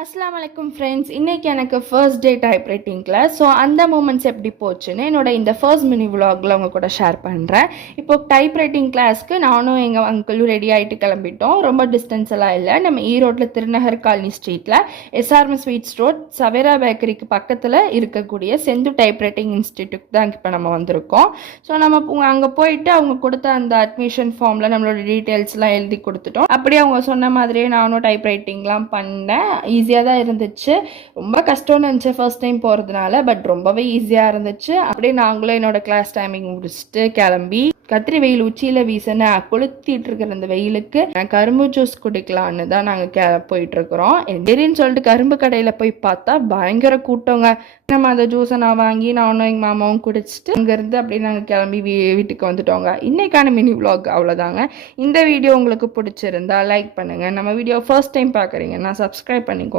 அஸ்ஸலாமு அலைக்கும் ஃப்ரெண்ட்ஸ். இன்றைக்கி எனக்கு first day typewriting class. So அந்த மூமெண்ட்ஸ் எப்படி போச்சுன்னு என்னோட இந்த ஃபர்ஸ்ட் மினி விலாகில் உங்கள் கூட ஷேர் பண்ணுறேன். இப்போ டைப்ரைட்டிங் கிளாஸ்க்கு நானும் எங்கள் அங்கிளும் ரெடி ஆகிட்டு கிளம்பிட்டோம். ரொம்ப டிஸ்டன்ஸ் எல்லாம் இல்லை. நம்ம ஈரோட்டில் திருநகர் காலனி ஸ்ட்ரீட்டில் எஸ்ஆர்எம் ஸ்வீட்ஸ் ரோட் சவேரா பேக்கரிக்கு பக்கத்தில் இருக்கக்கூடிய செந்து டைப்ரைட்டிங் இன்ஸ்டிடியூட் தான் இப்போ நம்ம வந்திருக்கோம். ஸோ நம்ம அங்கே போயிட்டு அவங்க கொடுத்த அந்த அட்மிஷன் ஃபார்மில் நம்மளோட டீட்டெயில்ஸ்லாம் எழுதி கொடுத்துட்டோம். அப்படியே அவங்க சொன்ன மாதிரியே நானும் டைப்ரைட்டிங்லாம் பண்ணேன். ஈஸியாக தான் இருந்துச்சு. ரொம்ப கஷ்டம்னு இருந்துச்சு ஃபர்ஸ்ட் டைம் போகிறதுனால. பட் ரொம்பவே ஈஸியாக இருந்துச்சு. அப்படியே நாங்களும் என்னோடய கிளாஸ் டைமிங் முடிச்சுட்டு கிளம்பி கத்திரி வெயில் உச்சியில் வீசின கொளுத்திட்டு இருக்கிற அந்த வெயிலுக்கு கரும்பு ஜூஸ் குடிக்கலான்னு தான் நாங்கள் போயிட்டுருக்குறோம். திடீர்னு சொல்லிட்டு கரும்பு கடையில் போய் பார்த்தா பயங்கர கூட்டங்க. நம்ம அந்த ஜூஸை நான் வாங்கி நானும் எங்கள் மாமாவும் குடிச்சிட்டு அங்கேருந்து அப்படியே நாங்கள் கிளம்பி வீட்டுக்கு வந்துட்டோங்க. இன்றைக்கான மினி விலாக் அவ்வளோதாங்க. இந்த வீடியோ உங்களுக்கு பிடிச்சிருந்தா லைக் பண்ணுங்கள். நம்ம வீடியோ ஃபர்ஸ்ட் டைம் பார்க்குறீங்கன்னா சப்ஸ்கிரைப் பண்ணிக்கோ.